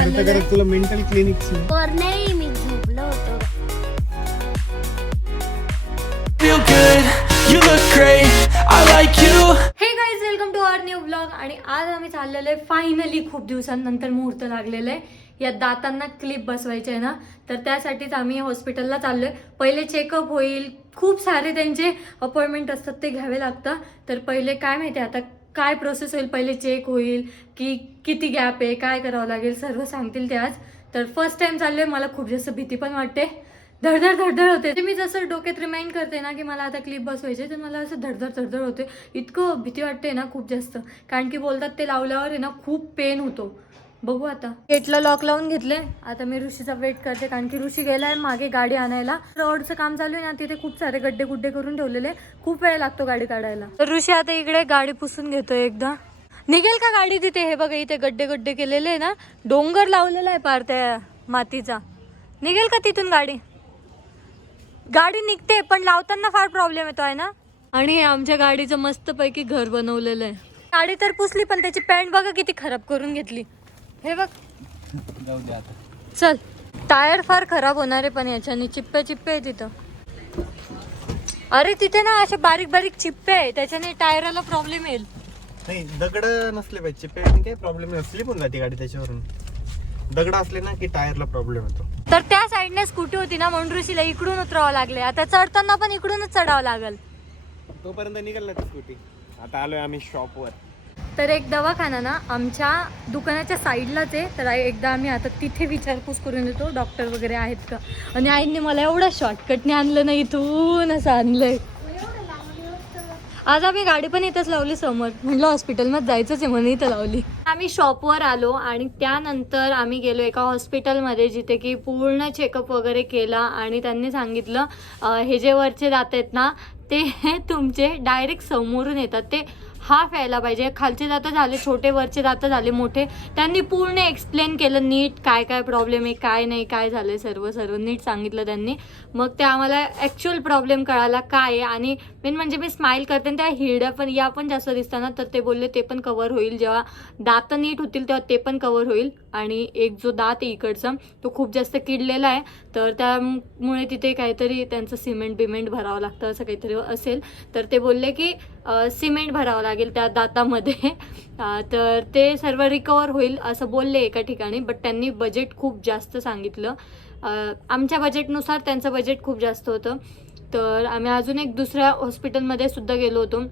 चाललेलं आहे तुला मेंटल क्लिनिकची वर नाही मी झोपलो होतो. Feel good, you look great, I like you. Hey guys welcome to our new blog आणि आज आम्ही चाललेलो आहे फायनली खूप दिवसांनंतर मुहूर्त लागलेलं आहे. या दातांना क्लिप बसवायचे आहे ना तर त्यासाठीच आम्ही हॉस्पिटलला चाललो आहे पहिले चेकअप होईल खूप सारे त्यांचे अपॉइंटमेंट असतात ते घ्यावे लागतात. तर पहिले काय माहिती आता काय प्रोसेस होईल? पहिले चेक होईल की किती गॅप आहे काय करावं लागेल? सर्व सांगतील ते आज. तर फर्स्ट टाइम चाललोय मला खूप जास्त भीती पण वाटते. धडधड धडधड होते. ते मी जसं डोक्यात रिमाइंड करते ना की मला आता क्लिप बसवायचे तर मला असं धडधड धडधड होते. इतकं भीती वाटते ना खूप जास्त. कारण की बोलतात ते लावल्यावर आहे ना खूप पेन होतो. बघू आता. गेटला लॉक लावून घेतले. आता मी ऋषीचा वेट करते कारण की ऋषी गेलाय मागे गाडी आणायला. रोडचं काम चालू आहे ना तिथे खूप सारे गड्डे गुड्डे करून ठेवलेले. खूप वेळ लागतो गाडी काढायला. तर ऋषी आता इकडे गाडी पुसून घेतोय एकदा. निघेल का गाडी तिथे? हे बघा इथे गड्डे गड्डे केलेले आहे ना. डोंगर लावलेला आहे पार त्या मातीचा. निघेल का तिथून गाडी? गाडी निघते पण लावताना फार प्रॉब्लेम येतो आहे ना. आणि हे आमच्या गाडीचं मस्तपैकी घर बनवलेलं आहे. गाडी तर पुसली पण त्याची पॅन्ट बघा किती खराब करून घेतली. हे बघ. जाऊ दे आता. चल. टायर फार खराब होणार आहे पण याच्याने चिप्प्या चिप्प्या आहे तिथं अरे तिथे ना असे बारीक बारीक चिप्पे आहे त्याच्याने टायराला प्रॉब्लेम येईल. नाही दगड नसले पाहिजे. पेन काही प्रॉब्लेम नाही. स्लिप होऊन जाते गाडी त्याच्यावरून. दगड असले ना की टायरला प्रॉब्लेम होतो तर त्या साईडने स्कूटी होती ना ऋषीला इकडून उतरावं लागले. आता चढताना पण इकडूनच चढावं लागेल. तोपर्यंत निघाल ती स्कूटी. आता आलोय आम्ही शॉपवर तर एक दवाखाना ना आमच्या दुकानाच्या साईडलाच आहे. तर एकदा आम्ही आता तिथे विचारपूस करून येतो डॉक्टर वगैरे आहेत का? आणि आईने मला एवढा शॉर्टकटने आणलं ना इथून असं आणलंय. आज आम्ही गाडी पण इथंच लावली समोर. म्हटलं हॉस्पिटलमध्ये जायचंच आहे म्हणून इथं लावली. आम्ही शॉपवर आलो आणि त्यानंतर आम्ही गेलो एका हॉस्पिटलमध्ये जिथे की पूर्ण चेकअप वगैरे केला आणि त्यांनी सांगितलं हे जे वरचे दात आहेत ना ते तुमचे डायरेक्ट समोरून येतात. ते हाफ यायला पाहिजे. खालचे दात झाले छोटे वरचे दात झाले मोठे. त्यांनी पूर्ण एक्सप्लेन केलं नीट काय काय प्रॉब्लेम आहे काय नाही काय झालं सर्व सर्व नीट सांगितलं त्यांनी. मग ते आम्हाला ॲक्च्युअल प्रॉब्लेम कळाला काय आहे. आणि मेन म्हणजे मी स्माईल करते आणि त्या हिरड्या पण या पण जास्त दिसताना तर ते बोलले ते पण कवर होईल. जेव्हा दात नीट होतील तेव्हा ते पण कवर होईल. आणि एक जो दात आहे इकडचा तो खूप जास्त किडलेला आहे. तर त्यामुळे तिथे काहीतरी त्यांचं सिमेंट बिमेंट भरावं लागतं असं काहीतरी असेल. तर ते बोलले की सिमेंट भरावं लागेल त्या दातामध्ये. तर ते सर्व रिकवर होईल असं बोलले एका ठिकाणी बट त्यांनी बजेट खूप जास्त सांगितलं. आमच्या बजेटनुसार त्यांचं बजेट खूप जास्त होतं. तर आम्ही अजून एक दुसऱ्या हॉस्पिटलमध्ये सुद्धा गेलो होतो.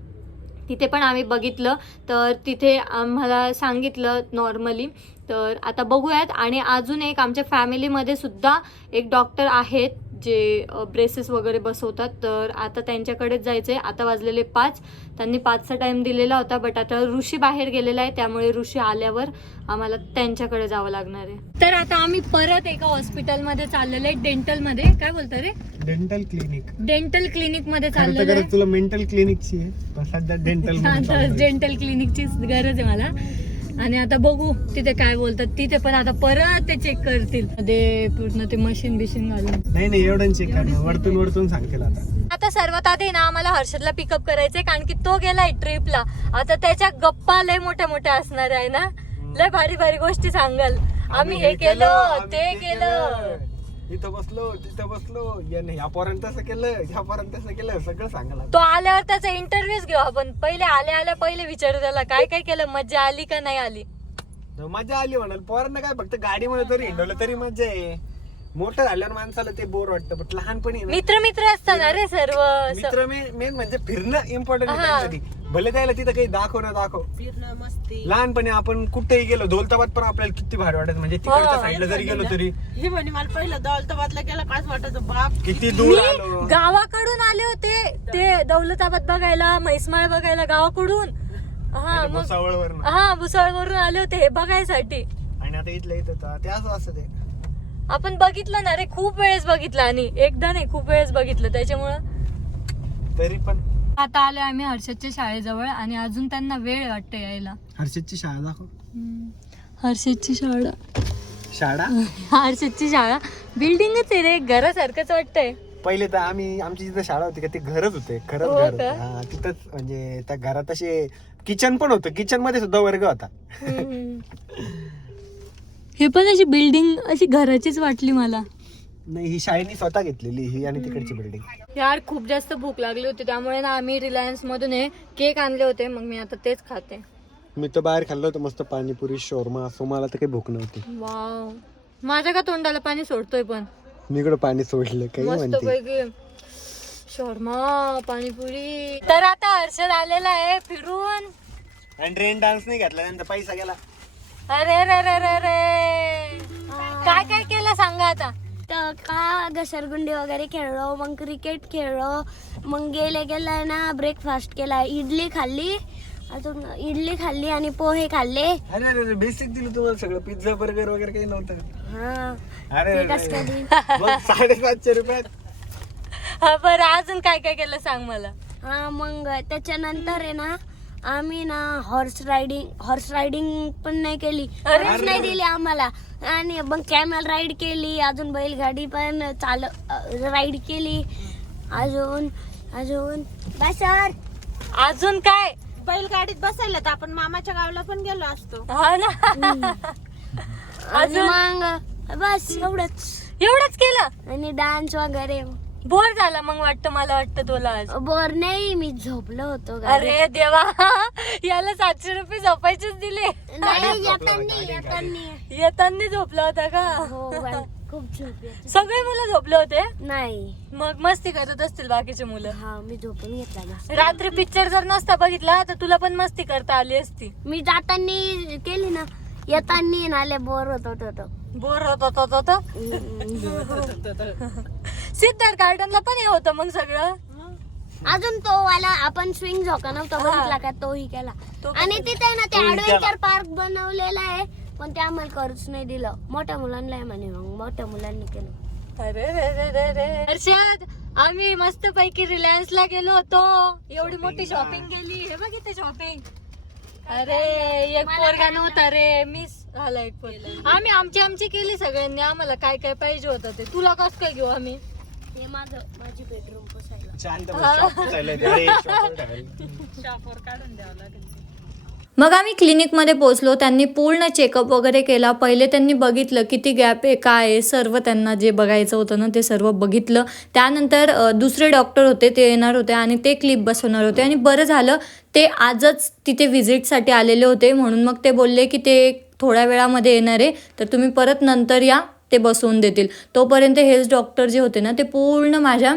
तिथे पण आम्ही बघितलं. तर तिथे आम्हाला सांगितलं नॉर्मली तर आता बघूयात. आणि अजून एक आमच्या फॅमिलीमध्ये सुद्धा एक डॉक्टर आहेत. जे ब्रेसेस वगैरे बसवतात तर आता त्यांच्याकडेच जायचं आहे आता वाजलेले पाच. त्यांनी पाचचा टाईम दिलेला होता बट आता ऋषी बाहेर गेलेला आहे. त्यामुळे ऋषी आल्यावर आम्हाला त्यांच्याकडे जावं लागणार आहे. तर आता आम्ही परत एका हॉस्पिटलमध्ये चाललेलो आहे डेंटलमध्ये काय बोलतो रे? डेंटल क्लिनिक डेंटल क्लिनिकमध्ये खरं तर चाललेलो आहे. तुला मेंटल क्लिनिकची डेंटल क्लिनिकची गरज आहे मला. आणि आता बघू तिथे काय बोलतात. तिथे पण आता परत ते चेक करतील. ते पूर्ण ते मशीन बिशीन घालून. नाही नाही एवढं चेक करणार. वरतून वरतून सांगतील आता. आता सर्वात आधी ना आम्हाला हर्षदला पिकअप करायचंय कारण की तो गेलाय ट्रिपला आता त्याच्या गप्पा लय मोठ्या मोठ्या असणार आहे ना. लय भारी भारी गोष्टी सांगाल. आम्ही हे केलं ते केलं. इथं बसलो तिथं बसलो. याने ह्या पोरांत तसं केलं ह्या पोरांत तसं केलं सगळं सांगायला तो आल्यावर त्याचा इंटरव्ह्यूच घेऊ आपण. पहिले आल्या आल्या पहिले विचारू त्याला काय काय केलं मज्जा आली का नाही आली? मजा आली म्हणाल. पोरांना काय फक्त गाडीमध्ये तरी हिंडवलं तरी मजा आहे. मोठं झाल्यावर माणसाला ते बोर वाटतं बट लहानपणी ना, मित्र मित्र असतात रे सर्व. मित्र मेन म्हणजे फिरणं इम्पॉर्टंट भले त्याला तिथं काही दाखव ना दाखव. लहानपणी आपण कुठेही गेलो दौलताबाद पण आपल्याला किती भारी वाटत म्हणजे तिकडच्या हो. साईडला जरी गेलो तरी. हे म्हणे मला पहिलं दौलताबादला गेला काच वाटायचं बाप. किती दूर आलो. गावाकडून आले होते. ते दौलताबाद बघायला म्हैसमाळ बघायला गावाकडून. हा मग हा भुसावळवरून आले होते हे बघायसाठी. आणि आता इथलं इथं ते असं असं ते. आपण बघितलं ना रे खूप वेळेस बघितलं आणि एकदा नाही खूप वेळेस बघितलं. त्याच्यामुळं तरी पण आता आलोय आम्ही हर्षदच्या शाळेजवळ आणि अजून त्यांना वेळ वाटतं यायला. हर्षदची शाळा दाखव. हर्षदची शाळा. शाळा? हर्षदची शाळा. बिल्डिंगच आहे रे घरासारखंच वाटतंय. पहिले तर आम्ही आमची जिथं शाळा होती का ते घरच होते खरंच हो घर का? होतं. हा, तिथंच म्हणजे त्या घरात असे किचन पण होतं. किचनमध्ये सुद्धा वर्ग होता. हे पण अशी बिल्डिंग अशी घराचीच वाटली मला. नाही ही शाळेनी स्वतः घेतलेली ही आणि तिकडची बिल्डिंग यार खूप जास्त भूक लागली होती त्यामुळे ना आम्ही रिलायन्स मधून हे केक आणले होते मग मी आता तेच खाते. मी तर बाहेर खाल्लं होतं मस्त पाणीपुरी शोरमा असो मला तर काही भूक नव्हती. वाव. माझ्या का तोंडाला पाणी सोडतोय पण? मी इकडं पाणी सोडलं काही मस्त म्हणते. पैकी. शोरमा पाणीपुरी. तर आता हर्षद आलेला आहे फिरून. आणि ट्रेन डान्स नाही घेतला त्यांचा पैसा गेला. अरे रे रे रे रे काय काय केलं सांगा आता? का घसरगुंडी वगैरे खेळलो मग क्रिकेट खेळलो मग गेले गेले ना ब्रेकफास्ट केला. इडली खाल्ली अजून इडली खाल्ली आणि पोहे खाल्ले. अरे अरे अरे बेसिक दिलं तुम्हाला सगळं. पिझ्झा बर्गर वगैरे काही नव्हतं. हा. अरे ते कसं काय? मग साडेसातशे रुपयात? हा, बरं अजून काय काय केलं सांग मला. हा मग त्याच्यानंतर आहे ना आम्ही ना हॉर्स रायडिंग हॉर्स रायडिंग पण नाही केली. हॉर्स नाही दिली आम्हाला. आणि मग कॅमेल राईड केली अजून बैलगाडी पण चाल राईड केली. अजून अजून. बस सर. अजून काय? बैलगाडीत बसायला तर आपण मामाच्या गावाला पण गेलो असतो. हा ना. आणि मग बस एवढंच. एवढंच केलं? आणि डान्स वगैरे. बोर झाला मग वाटतं मला वाटतं तुला आज. बोर नाही मी झोपलो होतो गाडीत. अरे देवा याला सातशे रुपये झोपायचेच दिले. नाही येताना येताना. येताना झोपला होता का? हो खूप झोप येते. सगळे मुलं झोपले होते? नाही. मग मस्ती करत असतील बाकीचे मुलं. हा मी झोपून घेतला. रात्री पिक्चर जर नसता बघितला तर तुला पण मस्ती करता आली असती. मी जाताना केली ना येताना नाले बोर होत होत होत. बोर होत होत होत सिद्धार्थ गार्डनला पण हे होतं मग सगळं. अजून तो वाला आपण स्विंग झोका नव्हता हा. बघितला का? तोही केला. तो पण आणि तिथे ना ते तोही ऍडव्हेंचर. पार्क बनवलेला आहे पण ते आम्हाला करूच नाही दिलं. मोठ्या मुलांना आहे म्हणे मग मोठ्या मुलांनी केलं. अरे रे रे रे रे. हर्षद आम्ही मस्त पैकी रिलायन्स ला गेलो होतो. एवढी मोठी शॉपिंग केली. हे बघ इथे शॉपिंग अरे एक पोरगा नव्हता रे. मिस झाला एक पोरगा. आम्ही आमची आमची केली सगळ्यांनी. आम्हाला काय काय पाहिजे होतं ते. तुला कस काय घेऊ आम्ही? हे माझं माझी बेडरूम पुसायला शांत बस, shop पुसायला येते. अरे, shop वर ठेवायला. शॉपवर काढून द्यावं लागेल. मग आम्ही क्लिनिकमध्ये पोहोचलो त्यांनी पूर्ण चेकअप वगैरे केला. पहिले त्यांनी बघितलं किती गॅप आहे काय आहे सर्व त्यांना जे बघायचं होतं ना ते सर्व बघितलं. त्यानंतर अ, दुसरे डॉक्टर होते ते येणार होते आणि ते क्लिप बसवणार होते. आणि बरं झालं ते आजच तिथे व्हिजिटसाठी आलेले होते. म्हणून मग ते बोलले की ते थोड्या वेळामध्ये येणार आहे. तर तुम्ही परत नंतर या. ते बसवून देतील. तोपर्यंत हेल्थ डॉक्टर जे होते ना ते पूर्ण माझ्या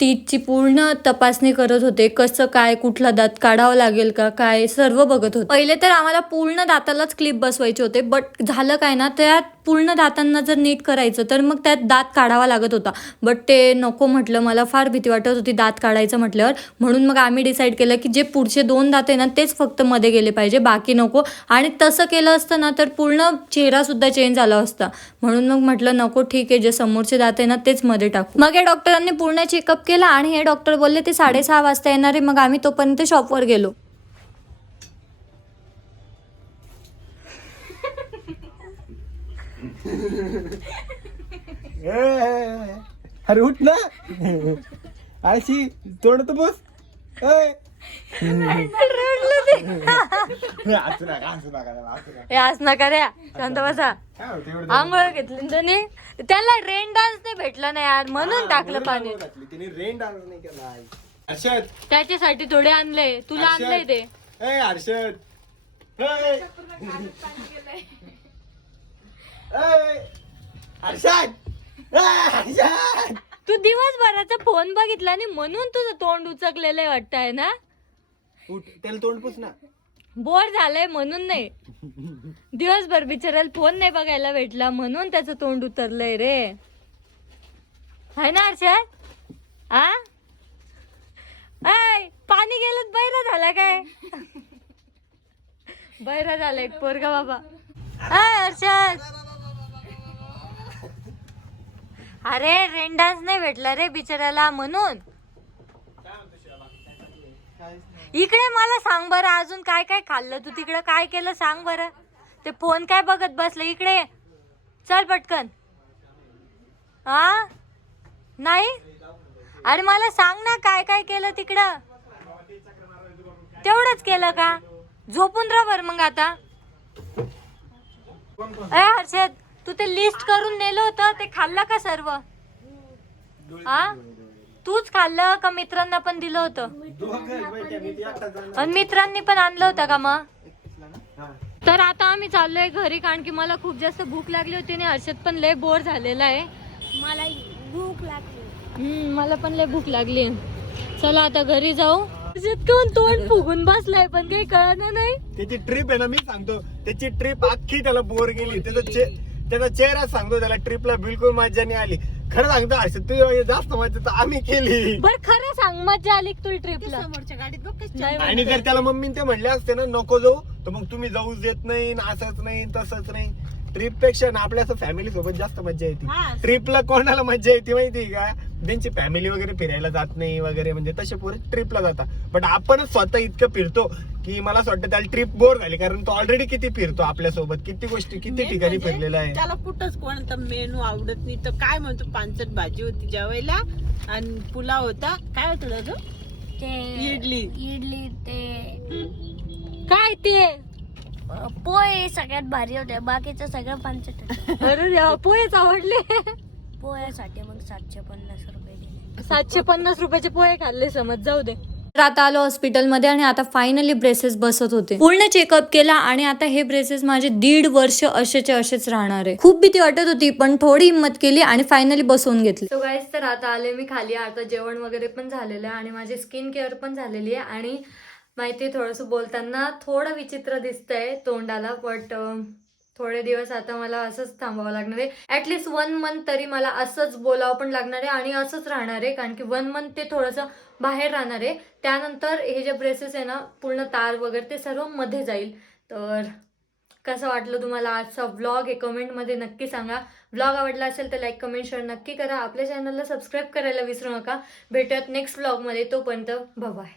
टीथची पूर्ण तपासणी करत होते. कसं काय कुठला दात काढावं लागेल का काय सर्व बघत होते. पहिले तर आम्हाला पूर्ण दातालाच क्लिप बसवायचे होते बट झालं काय ना त्यात पूर्ण दातांना जर नीट करायचं तर मग त्यात दात काढावा लागत होता. बट ते नको म्हटलं मला फार भीती वाटत होती दात काढायचं म्हटल्यावर. म्हणून मग आम्ही डिसाईड केलं की जे पुढचे दोन दात आहे ना तेच फक्त मध्ये गेले पाहिजे बाकी नको. आणि तसं केलं असतं ना तर पूर्ण चेहरासुद्धा चेंज झाला असता. म्हणून मग म्हटलं नको ठीक आहे जे समोरचे दात आहे ना तेच मध्ये टाकू. मग या डॉक्टरांनी पूर्ण चेकअप केला आणि हे डॉक्टर बोलले ते साडेसहा वाजता येणार आहे. मग आम्ही तोपर्यंत शॉपवर गेलो. अरे उठ ना. आळशी तोड तर बस. नका, रे. शांत बसा? आंघोळ घेतली त्याने. त्याला रेन डान्स नाही भेटला नाही यार म्हणून टाकलं पाणी. रेन डान्स नाही केला हर्षद. त्याच्यासाठी थोडे आणले. तुला. आणलंय ते. ए हर्षद. हर्षद! ए, हर्षद! तू दिवसभराचा फोन बघितला आणि म्हणून तुझं तोंड उचकलेलं वाटतंय ना? उठ त्याला तोंड पुस ना. बोर झालंय म्हणून नाही. दिवसभर बिचारायला फोन नाही बघायला भेटला म्हणून त्याचं तोंड उतरलंय रे. हाय ना हर्षद? आ? आय पाणी गेलं बैरा झाला काय? बैरा झाला एक पोरगा बाबा. आय हर्षद! अरे रेन डान्स नाही भेटला रे बिचाराला म्हणून. इकडे मला सांग बरं अजून काय काय खाल्लं? तू तिकडे काय केलं सांग बरं. ते फोन काय बघत बसलं? इकडे चल पटकन. हा नाही? अरे मला सांग ना काय काय केलं तिकडं. तेवढंच केलं का? झोपून राह बरं मग आता. ए हर्षद. तू ते लिस्ट करून नेलं होतं ते खाल्लं का सर्व? हा तूच खाल्लं का मित्रांना पण दिलं होतं? आणि मित्रांनी पण आणलं होतं का मग? तर आता आम्ही चाललोय घरी कारण की मला खूप जास्त भूक लागली होती आणि हर्षद पण लय बोर झालेला आहे. मला भूक लागली. हम्म, मला पण लय भूक लागली. चला आता घरी जाऊ. हर्षद कोण तोंड फुगून बसलाय पण काही कळणार नाही. त्याची ट्रिप आहे ना मी सांगतो. त्याची ट्रिप अख्खी त्याला बोर गेली. त्याचा त्याचा चेहरा सांगतो त्याला ट्रिपला बिलकुल मजा नाही आली. खरं सांगतो हर्षद तू जास्त मजा तर आम्ही केली. बर खरं सांग मजा आली का तुला ट्रिपला समोरच्या गाडीत बघ कशी नाही आणि जर त्याला मम्मी ते म्हणले असते ना नको जाऊ तर मग तुम्ही जाऊच देत नाही न असंच नाही तसंच नाही. ट्रिपपेक्षा ना आपल्या असं फॅमिली सोबत जास्त मजा येते. हा. ट्रिपला कोणाला मजा येते माहिती का? त्यांची फॅमिली वगैरे फिरायला जात नाही वगैरे म्हणजे तसे पुरे ट्रिपला जातात. बट आपणच स्वतः इतकं फिरतो की मला असं वाटतं त्याला ट्रिप बोर झाली. कारण तो ऑलरेडी किती फिरतो आपल्यासोबत? किती गोष्टी किती Main ठिकाणी म्हणजे फिरलेला आहे? त्याला कुठंच कोणता मेनू आवडत नाही. तर काय म्हणतो पानसट भाजी होती जेवायला आणि पुलाव होता. काय होतं दादू? ते इडली. इडली ते काय ते? अ, पोहे सगळ्यात भारी होते. बाकीचं सगळं पंचट अरे देवा, पोहेच आवडले. पोह्यासाठी मग सातशे पन्नास रुपये दिले. सातशे पन्नास रुपयाचे पोहे खाल्ले समज. जाऊ दे. आता आलो हॉस्पिटलमध्ये आणि आता फायनली ब्रेसेस बसत होते. पूर्ण चेकअप केला आणि आता हे ब्रेसेस माझे दीड वर्ष असेचे असेच राहणार. आहे खूप भीती वाटत होती पण थोडी हिंमत केली आणि फायनली बसवून घेतली. तो गाईस तर आता आले मी खाली. आता जेवण वगैरे पण झालेलं आहे आणि माझी स्किन केअर पण झालेली आहे. आणि माहिती थोडंसं बोलताना थोडं विचित्र दिसतंय तोंडाला बट थोडे दिवस आता मला असंच थांबावं लागणार आहे. ॲटलिस्ट वन मंथ तरी मला असंच बोलावं पण लागणार आहे आणि असंच राहणार आहे कारण की वन मंथ ते थोडंसं बाहेर राहणार आहे. त्यानंतर हे जे ब्रेसेस आहे ना पूर्ण तार वगैरे ते सर्वमध्ये जाईल. तर कसं वाटलं तुम्हाला आजचा व्लॉग हे कमेंटमध्ये नक्की सांगा. व्लॉग आवडला असेल तर लाईक कमेंट शेअर नक्की करा. आपल्या चॅनलला सबस्क्राईब करायला विसरू नका. भेटूयात नेक्स्ट व्लॉगमध्ये तोपर्यंत bye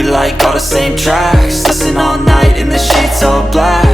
We like all the same tracks. Listen all night in the sheets all black